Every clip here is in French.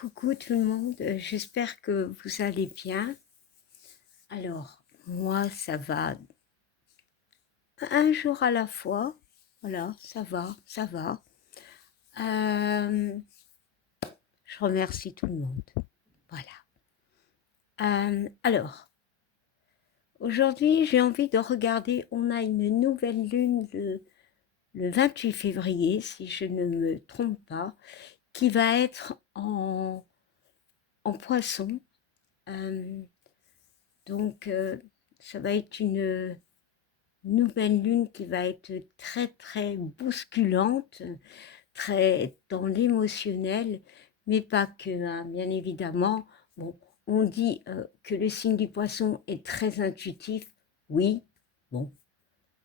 Coucou tout le monde, j'espère que vous allez bien. Alors, moi ça va un jour à la fois, voilà, ça va, ça va. Je remercie tout le monde, voilà. Alors, aujourd'hui j'ai envie de regarder, on a une nouvelle lune le 28 février, si je ne me trompe pas, qui va être en poisson. Euh, donc, ça va être une nouvelle lune qui va être très très bousculante, très dans l'émotionnel, mais pas que, hein, bien évidemment. Bon, on dit que le signe du poisson est très intuitif, oui, bon,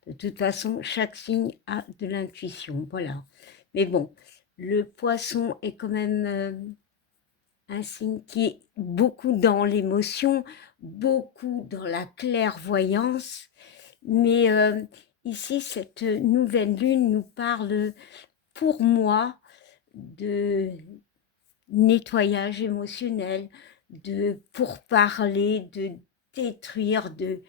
de toute façon, chaque signe a de l'intuition, voilà. Mais bon, le poisson est quand même un signe qui est beaucoup dans l'émotion, beaucoup dans la clairvoyance, mais ici, cette nouvelle lune nous parle, pour moi, de nettoyage émotionnel, de pourparler, de détruire, de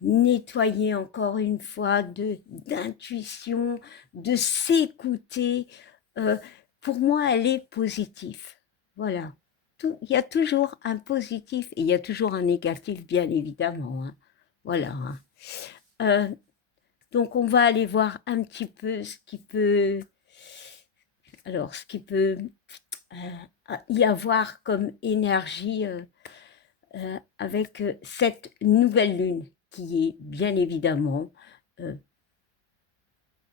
nettoyer encore une fois, d'intuition, de s'écouter. Euh, pour moi, elle est positive. Voilà. Il y a toujours un positif et il y a toujours un négatif, bien évidemment, hein. Voilà, hein. Euh, donc, on va aller voir un petit peu ce qui peut y avoir comme énergie avec cette nouvelle lune qui est bien évidemment euh,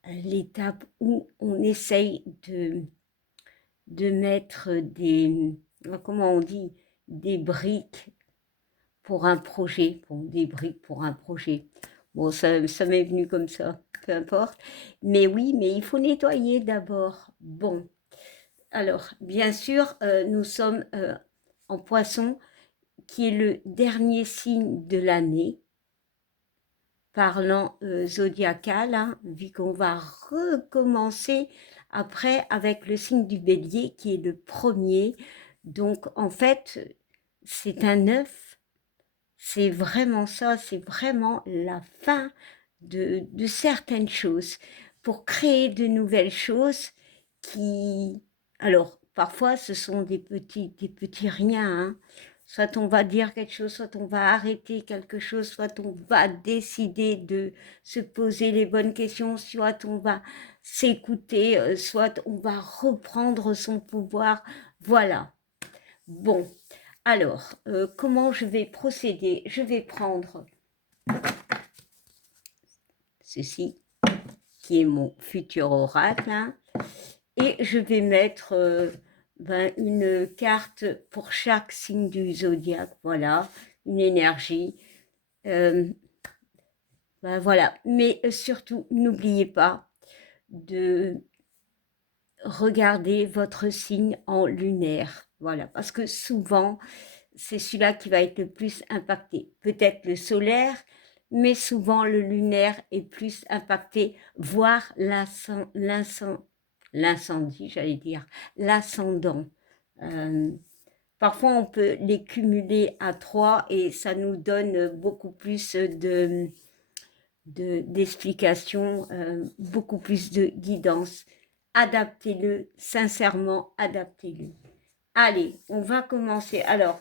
l'étape où on essaye de mettre comment on dit, des briques pour un projet, bon, des briques pour un projet. Bon, ça m'est venu comme ça, peu importe. Mais oui, mais il faut nettoyer d'abord. Bon, alors, bien sûr, nous sommes en poisson, qui est le dernier signe de l'année, parlant zodiacal, hein, vu qu'on va recommencer après avec le signe du bélier, qui est le premier. Donc, en fait, c'est un œuf. C'est vraiment ça, c'est vraiment la fin de certaines choses pour créer de nouvelles choses qui... Alors, parfois, ce sont des petits riens, hein. Soit on va dire quelque chose, soit on va arrêter quelque chose, soit on va décider de se poser les bonnes questions, soit on va s'écouter, soit on va reprendre son pouvoir. Voilà. Bon, alors, comment je vais procéder? Je vais prendre ceci, qui est mon futur oracle, hein, et je vais mettre une carte pour chaque signe du zodiaque. Voilà, une énergie. Euh, voilà, mais surtout, n'oubliez pas de regarder votre signe en lunaire. Voilà, parce que souvent, c'est celui-là qui va être le plus impacté. Peut-être le solaire, mais souvent le lunaire est plus impacté, voire l'incendie, j'allais dire, l'ascendant. Euh, Parfois, on peut les cumuler à trois et ça nous donne beaucoup plus d'explications, beaucoup plus de guidance. Adaptez-le, sincèrement, adaptez-le. Allez, on va commencer. Alors,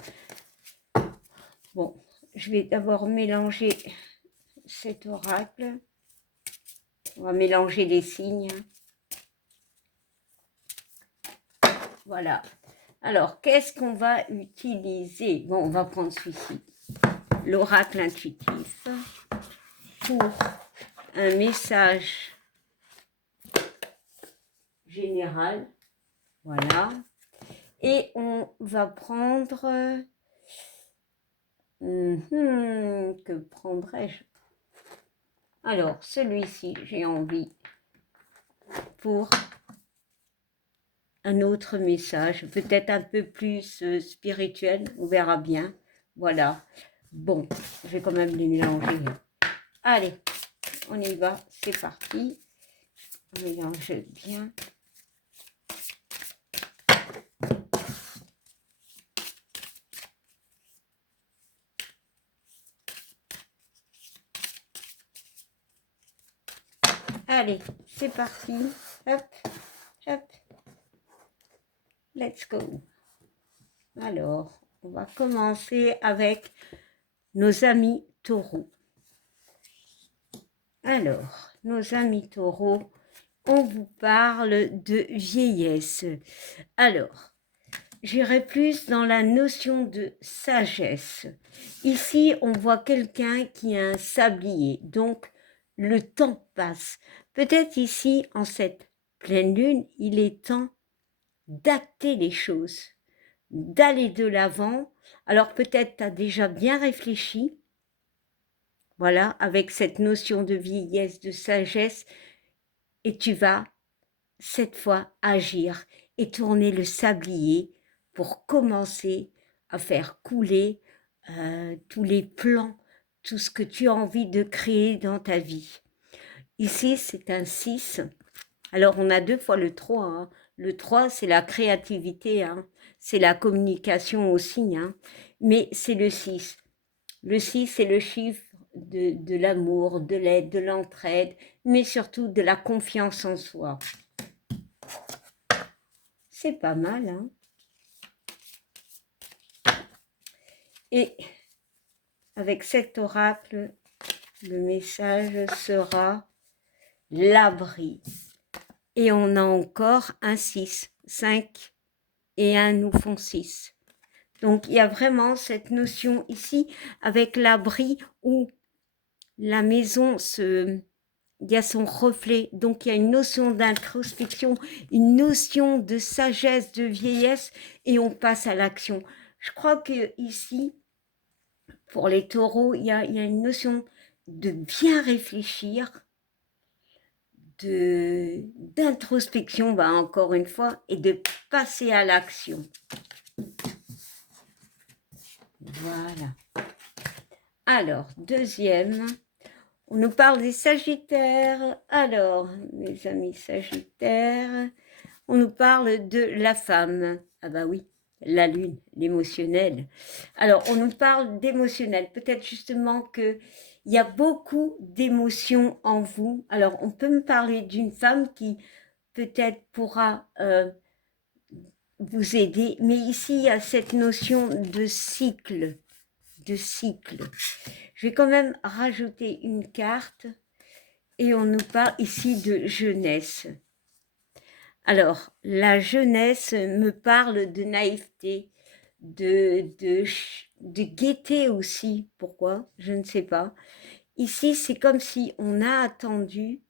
bon, je vais d'abord mélanger cet oracle. On va mélanger les signes. Voilà. Alors, qu'est-ce qu'on va utiliser? Bon, on va prendre celui-ci. L'oracle intuitif. Pour un message général. Voilà. Et on va prendre... que prendrais-je? Alors, celui-ci, j'ai envie pour un autre message, peut-être un peu plus spirituel, on verra bien. Voilà. Bon, je vais quand même les mélanger. Allez, on y va, c'est parti. On mélange bien. Allez, c'est parti. Hop, hop. Let's go. Alors, on va commencer avec nos amis taureaux. Alors, nos amis taureaux, on vous parle de vieillesse. Alors, j'irai plus dans la notion de sagesse. Ici, on voit quelqu'un qui a un sablier, donc le temps passe. Peut-être ici, en cette pleine lune, il est temps d'acter les choses, d'aller de l'avant. Alors peut-être tu as déjà bien réfléchi, voilà, avec cette notion de vieillesse, de sagesse, et tu vas cette fois agir et tourner le sablier pour commencer à faire couler tous les plans, tout ce que tu as envie de créer dans ta vie. Ici, c'est un 6. Alors, on a 2 fois le 3. Hein. Le 3, c'est la créativité, hein. C'est la communication aussi, hein. Mais c'est le 6. Le 6, c'est le chiffre de l'amour, de l'aide, de l'entraide, mais surtout de la confiance en soi. C'est pas mal, hein. Et avec cet oracle, le message sera l'abri. Et on a encore un 6. 5 et 1 nous font 6. Donc, il y a vraiment cette notion ici avec l'abri où la maison il y a son reflet. Donc, il y a une notion d'introspection, une notion de sagesse, de vieillesse et on passe à l'action. Je crois que ici, pour les taureaux, il y a une notion de bien réfléchir, d'introspection, encore une fois, et de passer à l'action. Voilà. Alors, deuxième, on nous parle des Sagittaires. Alors, mes amis Sagittaires, on nous parle de la femme. Ah bah oui, la lune, l'émotionnel. Alors, on nous parle d'émotionnel. Peut-être justement qu'il y a beaucoup d'émotions en vous. Alors, on peut me parler d'une femme qui peut-être pourra vous aider. Mais ici, il y a cette notion de cycle. Je vais quand même rajouter une carte et on nous parle ici de jeunesse. Alors, la jeunesse me parle de naïveté, de gaieté aussi. Pourquoi? Je ne sais pas. Ici, c'est comme si on a attendu,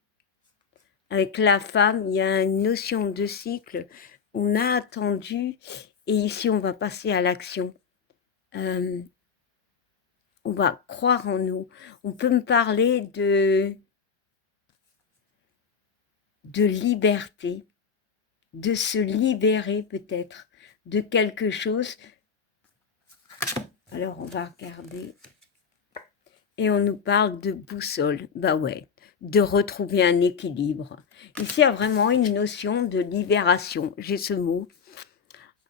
avec la femme, il y a une notion de cycle, on a attendu et ici, on va passer à l'action. On va croire en nous. On peut me parler de liberté, de se libérer peut-être de quelque chose. Alors, on va regarder. Et on nous parle de boussole. Bah ouais, de retrouver un équilibre. Ici, il y a vraiment une notion de libération. J'ai ce mot.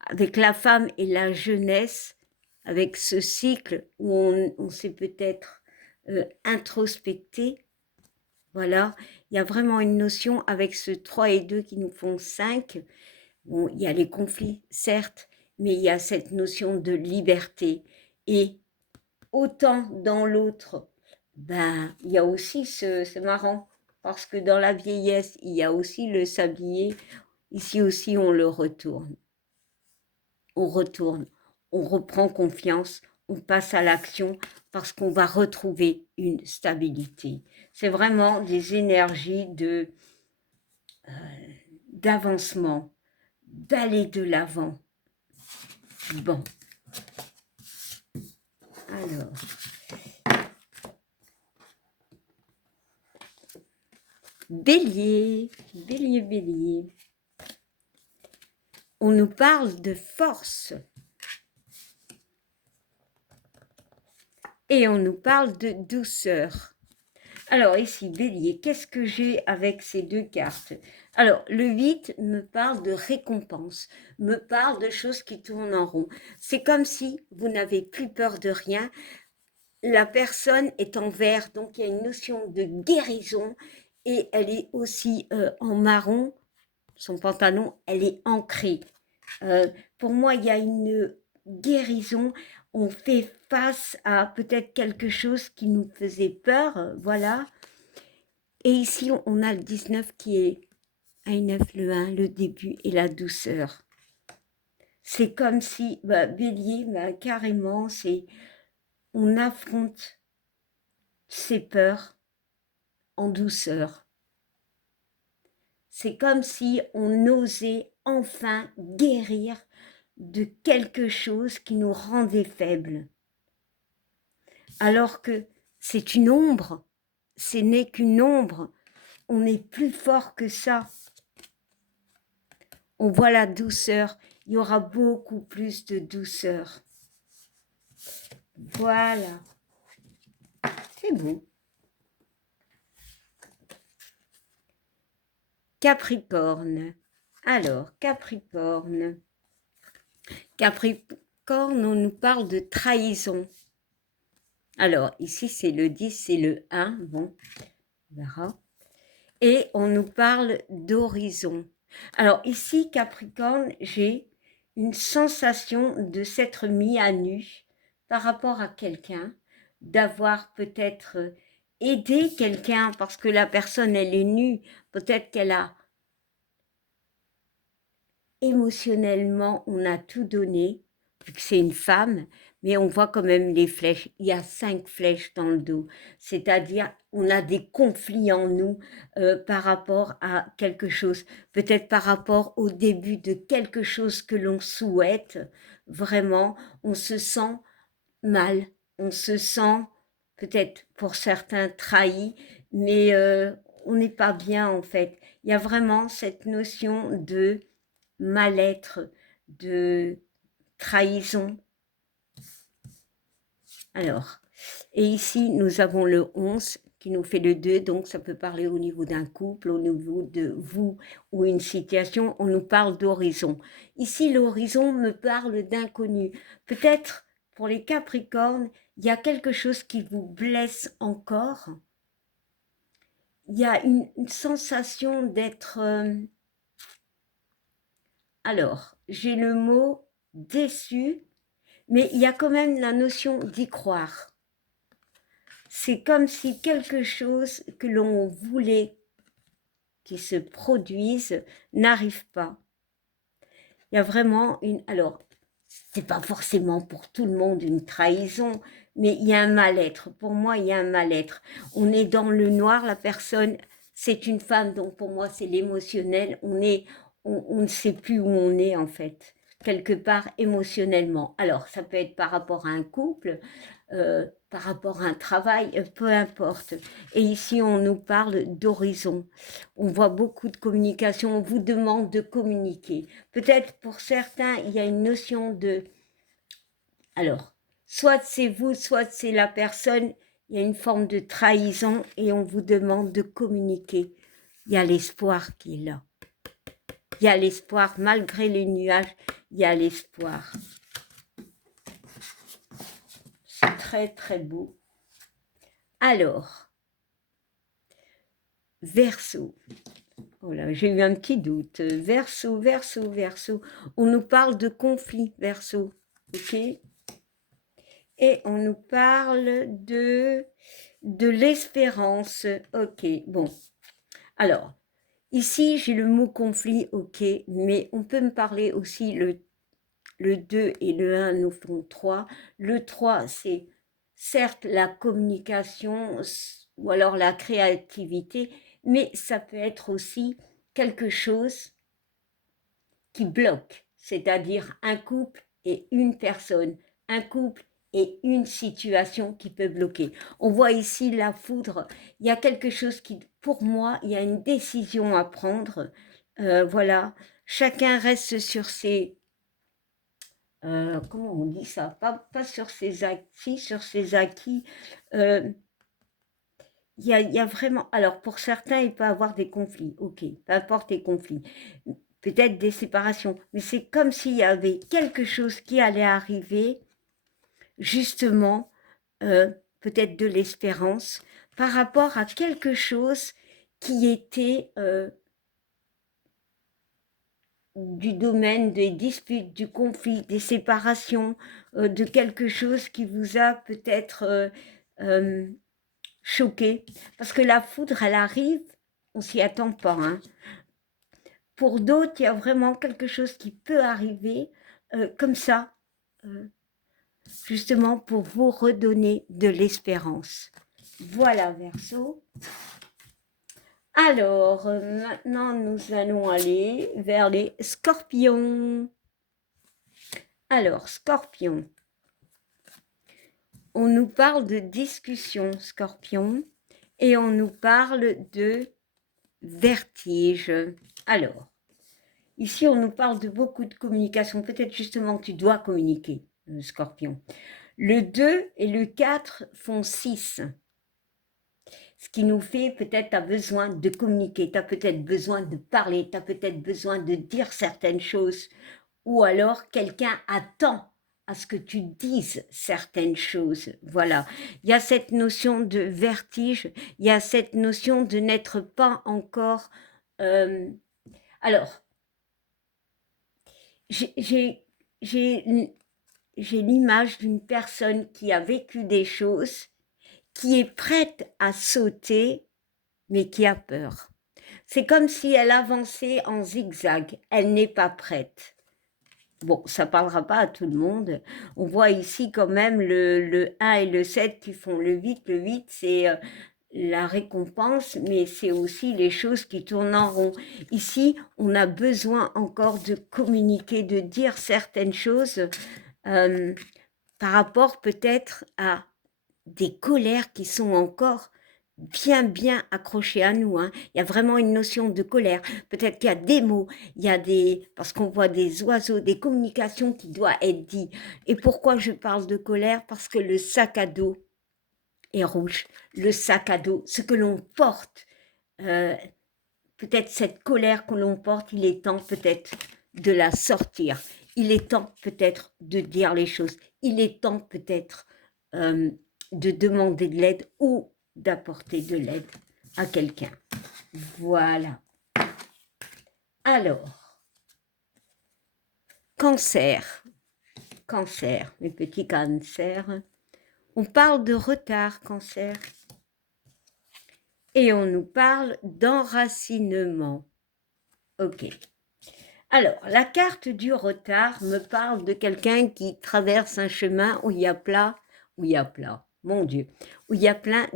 Avec la femme et la jeunesse, avec ce cycle où on s'est peut-être introspecté. Voilà, il y a vraiment une notion avec ce 3 et 2 qui nous font 5. Bon, il y a les conflits, certes, mais il y a cette notion de liberté. Et autant dans l'autre, il y a aussi c'est marrant, parce que dans la vieillesse, il y a aussi le sablier. Ici aussi, on le retourne. On retourne, on reprend confiance, on passe à l'action parce qu'on va retrouver une stabilité. C'est vraiment des énergies d'avancement, d'aller de l'avant. Bon. Alors. Bélier, bélier, bélier. On nous parle de force. Et on nous parle de douceur. Alors ici, bélier, qu'est-ce que j'ai avec ces 2 cartes? Alors, le 8 me parle de récompense, me parle de choses qui tournent en rond. C'est comme si vous n'avez plus peur de rien. La personne est en vert, donc il y a une notion de guérison et elle est aussi en marron, son pantalon, elle est ancrée. Pour moi, il y a une guérison, on fait face à peut-être quelque chose qui nous faisait peur, voilà. Et ici, on a le 19 qui est un 9, le 1, le début et la douceur. C'est comme si, Bélier, carrément, c'est on affronte ses peurs en douceur. C'est comme si on osait enfin guérir de quelque chose qui nous rendait faibles. Alors que c'est une ombre, ce n'est qu'une ombre, on est plus fort que ça. On voit la douceur, il y aura beaucoup plus de douceur. Voilà, c'est beau. Capricorne. Alors, Capricorne. Capricorne, on nous parle de trahison. Alors, ici, c'est le 10, c'est le 1. Bon, on verra. Et on nous parle d'horizon. Alors, ici, Capricorne, j'ai une sensation de s'être mis à nu par rapport à quelqu'un, d'avoir peut-être aidé quelqu'un parce que la personne, elle est nue. Peut-être qu'elle a émotionnellement, on a tout donné, vu que c'est une femme, mais on voit quand même les flèches. Il y a 5 flèches dans le dos, c'est-à-dire on a des conflits en nous par rapport à quelque chose, peut-être par rapport au début de quelque chose que l'on souhaite. Vraiment, on se sent mal, on se sent peut-être pour certains trahi, mais on n'est pas bien en fait. Il y a vraiment cette notion de mal-être, de trahison. Alors, et ici, nous avons le 11 qui nous fait le 2, donc ça peut parler au niveau d'un couple, au niveau de vous ou une situation, on nous parle d'horizon. Ici, l'horizon me parle d'inconnu. Peut-être pour les Capricornes, il y a quelque chose qui vous blesse encore. Il y a une sensation d'être... alors, j'ai le mot déçu, mais il y a quand même la notion d'y croire. C'est comme si quelque chose que l'on voulait qui se produise n'arrive pas. Il y a vraiment une... Alors, c'est pas forcément pour tout le monde une trahison, mais il y a un mal-être. Pour moi, il y a un mal-être. On est dans le noir, la personne, c'est une femme, donc pour moi, c'est l'émotionnel. On ne sait plus où on est en fait, quelque part émotionnellement. Alors, ça peut être par rapport à un couple, par rapport à un travail, peu importe. Et ici, on nous parle d'horizon. On voit beaucoup de communication, on vous demande de communiquer. Peut-être pour certains, il y a une notion de... Alors, soit c'est vous, soit c'est la personne, il y a une forme de trahison et on vous demande de communiquer. Il y a l'espoir qui est là. Il y a l'espoir, malgré les nuages, il y a l'espoir. C'est très, très beau. Alors, Verseau. Oh là, j'ai eu un petit doute. Verseau, Verseau, Verseau. On nous parle de conflit, Verseau. Ok? Et on nous parle de l'espérance. Ok, bon. Alors, ici, j'ai le mot conflit, ok, mais on peut me parler aussi le 2 et le 1 nous font 3. Le 3, c'est certes la communication ou alors la créativité, mais ça peut être aussi quelque chose qui bloque, c'est-à-dire un couple et une personne, un couple et une situation qui peut bloquer. On voit ici la foudre, il y a quelque chose qui, pour moi, il y a une décision à prendre. Voilà, chacun reste sur ses comment on dit ça, pas sur ses acquis, sur ses acquis. Il y a vraiment, alors pour certains, il peut y avoir des conflits, ok, peu importe les conflits, peut-être des séparations, mais c'est comme s'il y avait quelque chose qui allait arriver, justement, peut-être de l'espérance, par rapport à quelque chose qui était du domaine des disputes, du conflit, des séparations, de quelque chose qui vous a peut-être choqué. Parce que la foudre, elle arrive, on s'y attend pas, hein. Pour d'autres, il y a vraiment quelque chose qui peut arriver comme ça, euh, justement pour vous redonner de l'espérance. Voilà, Verseau. Alors, maintenant, nous allons aller vers les scorpions. Alors, scorpion, on nous parle de discussion, scorpion, et on nous parle de vertige. Alors, ici, on nous parle de beaucoup de communication. Peut-être justement que tu dois communiquer, scorpion. Le 2 et le 4 font 6. Ce qui nous fait peut-être, tu as besoin de communiquer, tu as peut-être besoin de parler, tu as peut-être besoin de dire certaines choses, ou alors quelqu'un attend à ce que tu dises certaines choses. Voilà. Il y a cette notion de vertige, il y a cette notion de n'être pas encore... alors, j'ai l'image d'une personne qui a vécu des choses, qui est prête à sauter, mais qui a peur. C'est comme si elle avançait en zigzag. Elle n'est pas prête. Bon, ça ne parlera pas à tout le monde. On voit ici quand même le 1 et le 7 qui font le 8. Le 8, c'est la récompense, mais c'est aussi les choses qui tournent en rond. Ici, on a besoin encore de communiquer, de dire certaines choses euh, par rapport peut-être à des colères qui sont encore bien accrochées à nous, hein. Il y a vraiment une notion de colère. Peut-être qu'il y a des mots, il y a des... Parce qu'on voit des oiseaux, des communications qui doivent être dites. Et pourquoi je parle de colère? Parce que le sac à dos est rouge. Le sac à dos, ce que l'on porte, euh, peut-être cette colère que l'on porte, il est temps peut-être de la sortir. Il est temps peut-être de dire les choses. Il est temps peut-être de demander de l'aide ou d'apporter de l'aide à quelqu'un. Voilà. Alors, cancer. Cancer, mes petits cancers. On parle de retard, cancer. Et on nous parle d'enracinement. Ok. Alors, la carte du retard me parle de quelqu'un qui traverse un chemin où il y a mon Dieu, où il y a plein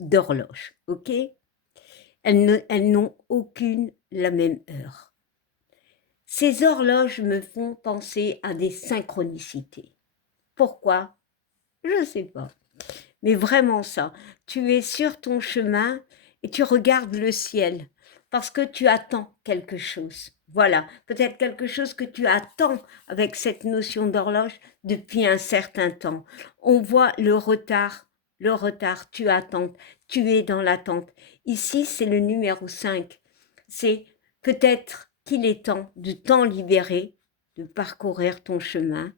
d'horloges, ok? Elles n'ont aucune la même heure. Ces horloges me font penser à des synchronicités. Pourquoi? Je ne sais pas. Mais vraiment ça, tu es sur ton chemin et tu regardes le ciel parce que tu attends quelque chose. Voilà, peut-être quelque chose que tu attends avec cette notion d'horloge depuis un certain temps. On voit le retard, tu attends, tu es dans l'attente. Ici, c'est le numéro 5. C'est peut-être qu'il est temps de t'en libérer, de parcourir ton chemin,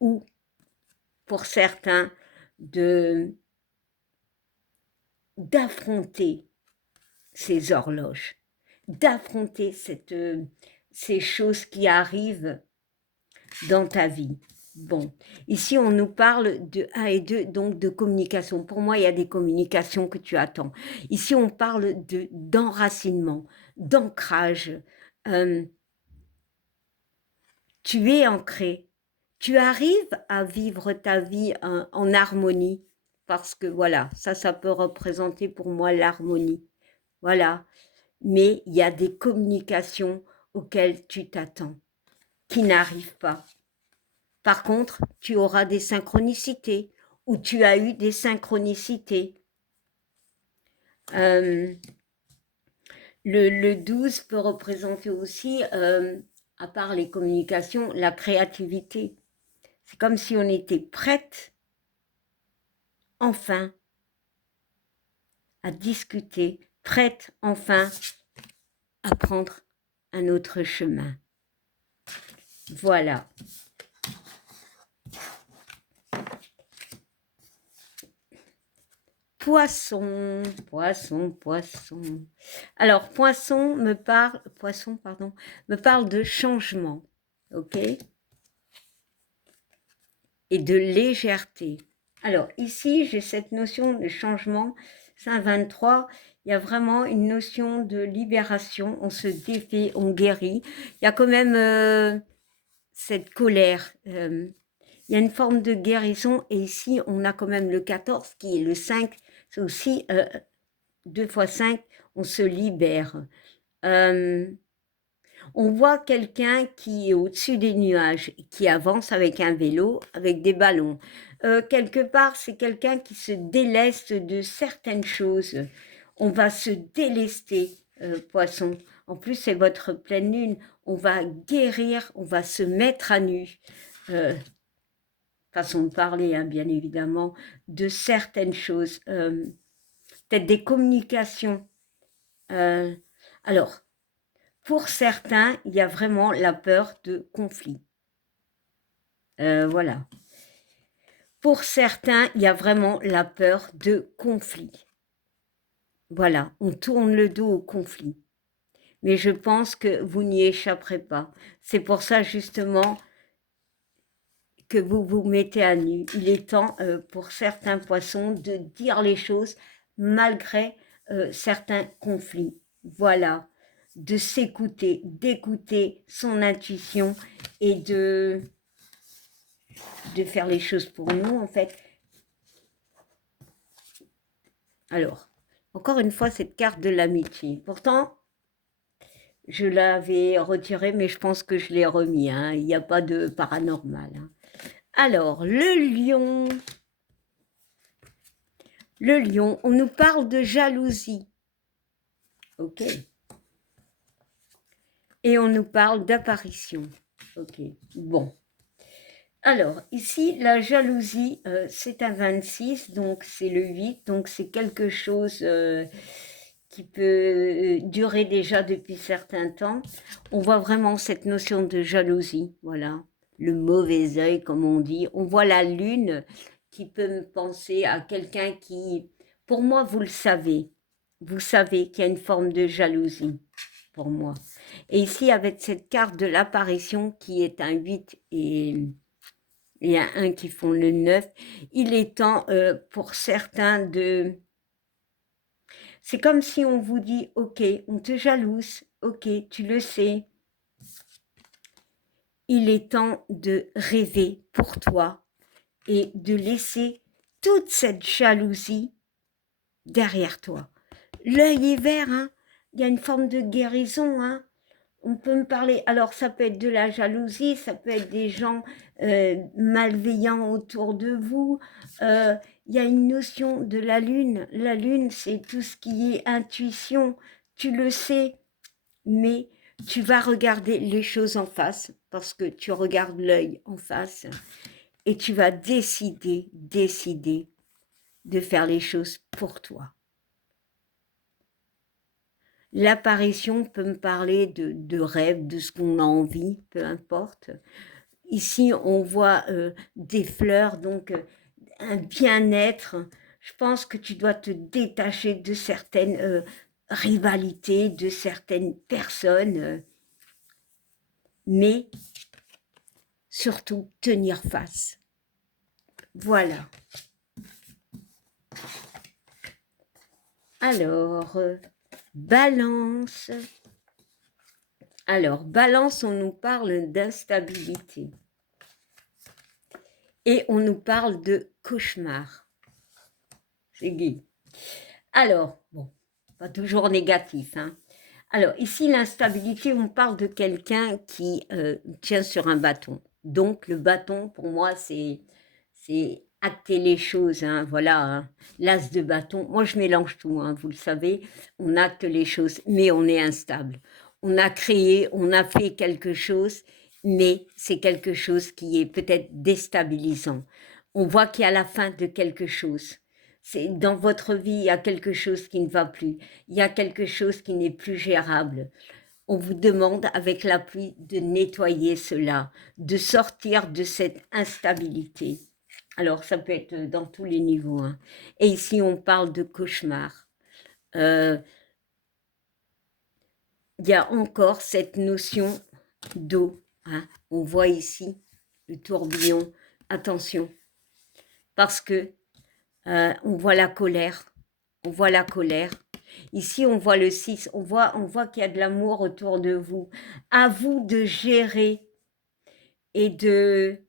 ou pour certains, de d'affronter ces horloges, d'affronter ces choses qui arrivent dans ta vie. Bon, ici on nous parle de 1 et 2, donc de communication. Pour moi, il y a des communications que tu attends. Ici, on parle d'enracinement, d'ancrage. Euh, tu es ancré. Tu arrives à vivre ta vie en harmonie parce que voilà, ça peut représenter pour moi l'harmonie. Voilà. Mais il y a des communications auxquelles tu t'attends, qui n'arrivent pas. Par contre, tu auras des synchronicités, ou tu as eu des synchronicités. Euh, le 12 peut représenter aussi, à part les communications, la créativité. C'est comme si on était prête, enfin, à discuter, prête, enfin, à prendre un autre chemin. Voilà. Poisson, poisson, poisson. Alors, poisson, pardon, me parle de changement, ok? Et de légèreté. Alors, ici, j'ai cette notion de changement. Saint 23, il y a vraiment une notion de libération. On se défait, on guérit. Il y a quand même cette colère. Il y a une forme de guérison. Et ici, on a quand même le 14 qui est le 5. C'est aussi 2 fois 5, on se libère. On voit quelqu'un qui est au-dessus des nuages, qui avance avec un vélo, avec des ballons. Quelque part, c'est quelqu'un qui se déleste de certaines choses. On va se délester, poisson. En plus, c'est votre pleine lune. On va guérir, on va se mettre à nu. Façon de parler, hein, bien évidemment, de certaines choses. Peut-être des communications. Alors, pour certains, il y a vraiment la peur de conflit. Voilà. Pour certains, il y a vraiment la peur de conflit. Voilà, on tourne le dos au conflit. Mais je pense que vous n'y échapperez pas. C'est pour ça justement que vous vous mettez à nu. Il est temps pour certains poissons de dire les choses malgré certains conflits. Voilà, de s'écouter, d'écouter son intuition et de faire les choses pour nous, en fait. Alors, encore une fois, cette carte de l'amitié. Pourtant, je l'avais retirée, mais je pense que je l'ai remis. Hein. Il n'y a pas de paranormal. Hein. Alors, le lion. Le lion, on nous parle de jalousie. Ok. Et on nous parle d'apparition. Ok. Bon. Alors, ici, la jalousie, c'est un 26, donc c'est le 8, donc c'est quelque chose qui peut durer déjà depuis certains temps. On voit vraiment cette notion de jalousie, voilà, le mauvais œil, comme on dit. On voit la lune qui peut me penser à quelqu'un qui, pour moi, vous savez qu'il y a une forme de jalousie, pour moi. Et ici, avec cette carte de l'apparition qui est un 8 et il y a un qui font le 9, il est temps pour certains de... C'est comme si on vous dit, ok, on te jalouse, ok, tu le sais. Il est temps de rêver pour toi et de laisser toute cette jalousie derrière toi. L'œil est vert, hein, il y a une forme de guérison, hein. On peut me parler, alors ça peut être de la jalousie, ça peut être des gens malveillants autour de vous. Il y a une notion de la lune. La lune, c'est tout ce qui est intuition. Tu le sais, mais tu vas regarder les choses en face parce que tu regardes l'œil en face et tu vas décider de faire les choses pour toi. L'apparition peut me parler de rêves, de ce qu'on a envie, peu importe. Ici, on voit des fleurs, donc un bien-être. Je pense que tu dois te détacher de certaines rivalités, de certaines personnes, mais surtout tenir face. Voilà. Alors, Balance. Alors, Balance, on nous parle d'instabilité. Et on nous parle de cauchemar. C'est gay. Alors, bon, pas toujours négatif. Hein. Alors, ici, l'instabilité, on parle de quelqu'un qui tient sur un bâton. Donc, le bâton, pour moi, c'est acter les choses. Hein, voilà, hein. L'as de bâton. Moi, je mélange tout, hein, vous le savez. On acte les choses, mais on est instable. On a créé, on a fait quelque chose, mais c'est quelque chose qui est peut-être déstabilisant. On voit qu'il y a la fin de quelque chose. C'est dans votre vie, il y a quelque chose qui ne va plus. Il y a quelque chose qui n'est plus gérable. On vous demande avec la pluie de nettoyer cela, de sortir de cette instabilité. Alors, ça peut être dans tous les niveaux, hein. Et ici, on parle de cauchemar. Il y a encore cette notion d'eau, hein. On voit ici le tourbillon. Attention, parce que on voit la colère. On voit la colère. Ici, on voit le 6. On voit qu'il y a de l'amour autour de vous. À vous de gérer et de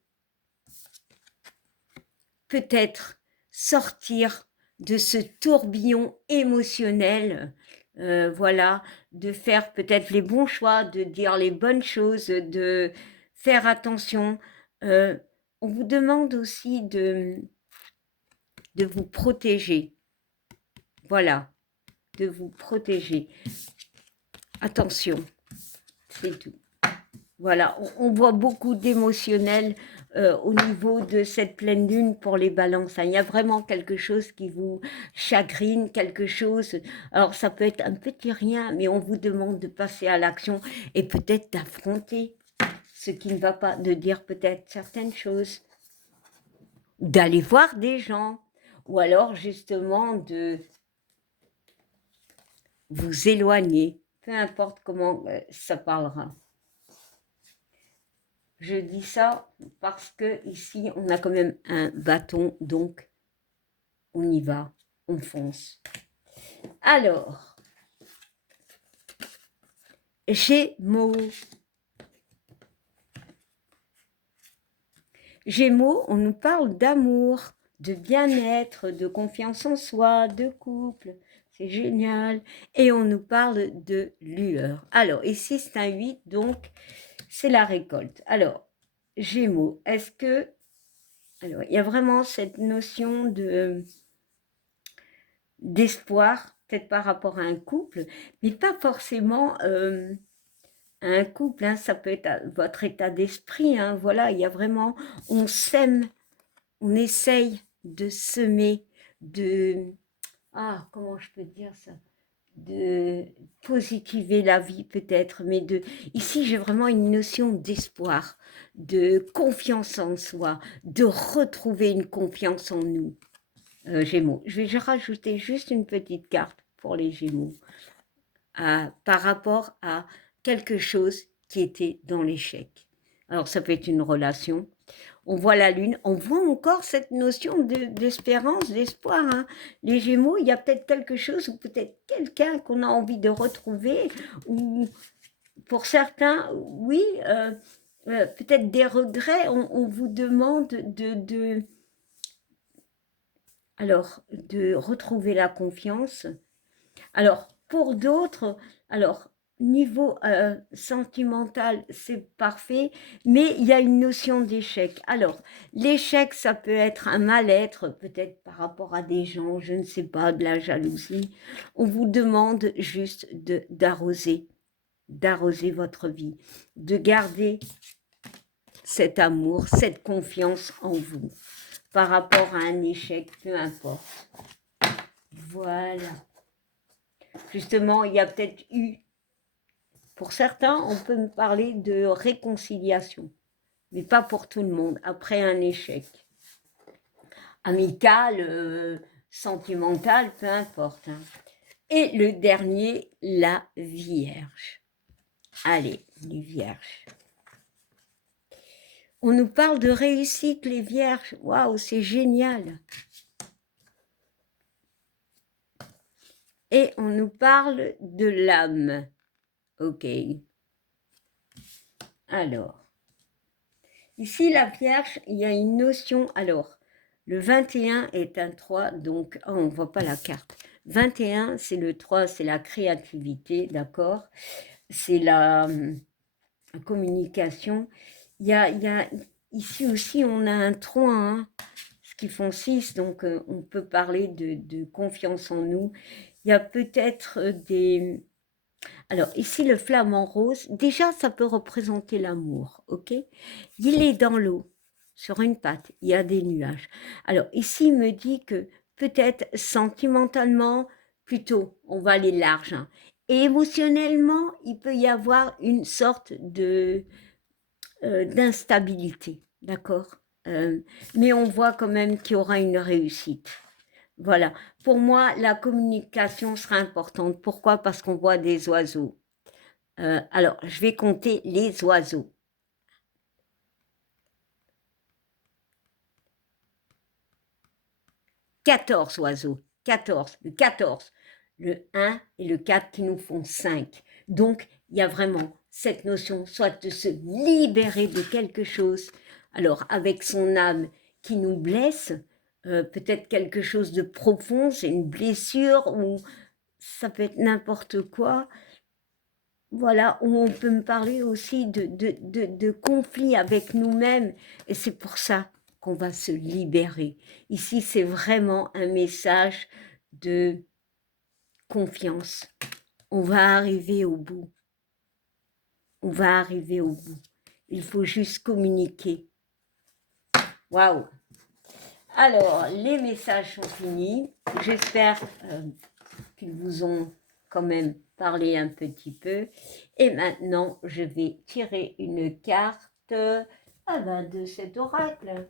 peut-être sortir de ce tourbillon émotionnel, voilà, de faire peut-être les bons choix, de dire les bonnes choses, de faire attention. On vous demande aussi de vous protéger, voilà, de vous protéger. Attention, c'est tout. Voilà, on voit beaucoup d'émotionnel au niveau de cette pleine lune pour les balances. Il y a vraiment quelque chose qui vous chagrine, quelque chose. Alors ça peut être un petit rien, mais on vous demande de passer à l'action et peut-être d'affronter ce qui ne va pas, de dire peut-être certaines choses, d'aller voir des gens, ou alors justement de vous éloigner, peu importe comment ça parlera. Je dis ça parce que ici, on a quand même un bâton, donc on y va, on fonce. Alors, Gémeaux. Gémeaux, on nous parle d'amour, de bien-être, de confiance en soi, de couple. C'est génial. Et on nous parle de lueur. Alors, ici, c'est un 8, donc c'est la récolte. Alors, Gémeaux, est-ce que... Alors, il y a vraiment cette notion d'espoir, peut-être par rapport à un couple, mais pas forcément à un couple, hein, ça peut être votre état d'esprit, hein, voilà, il y a vraiment, on sème, on essaye de semer, comment je peux dire ça, de positiver la vie peut-être, mais ici j'ai vraiment une notion d'espoir, de confiance en soi, de retrouver une confiance en nous. Gémeaux. Je vais rajouter juste une petite carte pour les Gémeaux par rapport à quelque chose qui était dans l'échec. Alors ça peut être une relation. On voit la lune, on voit encore cette notion d'espérance, d'espoir, hein. Les Gémeaux, il y a peut-être quelque chose ou peut-être quelqu'un qu'on a envie de retrouver, ou pour certains, oui, peut-être des regrets. On vous demande alors, de retrouver la confiance. Alors, pour d'autres, alors, niveau sentimental, c'est parfait, mais il y a une notion d'échec. Alors, l'échec, ça peut être un mal-être, peut-être par rapport à des gens, je ne sais pas, de la jalousie. On vous demande juste d'arroser votre vie, de garder cet amour, cette confiance en vous par rapport à un échec, peu importe. Voilà. Justement, il y a peut-être eu, pour certains, on peut me parler de réconciliation, mais pas pour tout le monde, après un échec. Amical, sentimental, peu importe, hein. Et le dernier, la Vierge. Allez, les Vierges. On nous parle de réussite, les Vierges. Waouh, c'est génial. Et on nous parle de l'âme. Ok. Alors, ici, la Vierge, il y a une notion. Alors, le 21 est un 3, donc on ne voit pas la carte. 21, c'est le 3, c'est la créativité, d'accord? C'est la communication. Il y a, ici aussi, on a un 3, hein, ce qui font 6, donc on peut parler de confiance en nous. Il y a peut-être des... Alors, ici, le flamant rose, déjà, ça peut représenter l'amour, ok? Il est dans l'eau, sur une patte, il y a des nuages. Alors, ici, il me dit que peut-être sentimentalement, plutôt, on va aller large, hein. Et émotionnellement, il peut y avoir une sorte d'instabilité, d'accord? mais on voit quand même qu'il y aura une réussite. Voilà. Pour moi, la communication sera importante. Pourquoi? Parce qu'on voit des oiseaux. Alors, je vais compter les oiseaux. 14 oiseaux. 14. Le 14. Le 1 et le 4 qui nous font 5. Donc, il y a vraiment cette notion, soit de se libérer de quelque chose, alors avec son âme qui nous blesse, peut-être quelque chose de profond, c'est une blessure, ou ça peut être n'importe quoi. Voilà, où on peut me parler aussi de conflits avec nous-mêmes, et c'est pour ça qu'on va se libérer. Ici, c'est vraiment un message de confiance. On va arriver au bout. On va arriver au bout. Il faut juste communiquer. Waouh! Alors, les messages sont finis. J'espère qu'ils vous ont quand même parlé un petit peu. Et maintenant, je vais tirer une carte de cet oracle.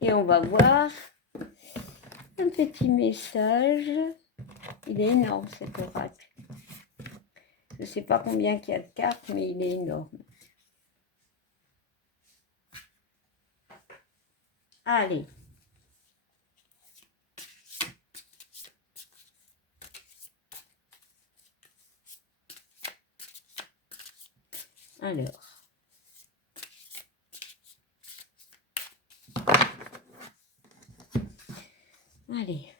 Et on va voir un petit message. Il est énorme cet oracle. Je ne sais pas combien il y a de cartes, mais il est énorme. Allez. Alors. Allez.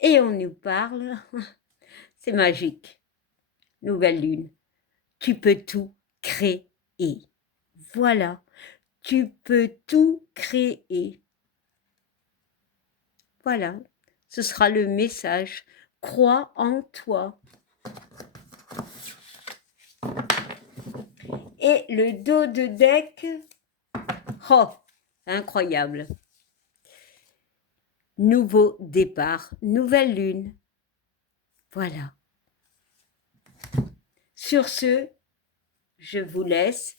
Et on nous parle, c'est magique. Nouvelle lune. Tu peux tout créer. Voilà. Tu peux tout créer. Voilà. Ce sera le message. Crois en toi. Et le dos de deck. Oh, incroyable. Nouveau départ, nouvelle lune. Voilà. Sur ce, je vous laisse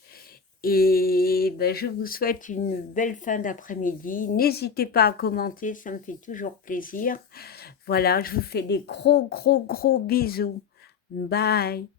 et je vous souhaite une belle fin d'après-midi. N'hésitez pas à commenter, ça me fait toujours plaisir. Voilà, je vous fais des gros bisous. Bye.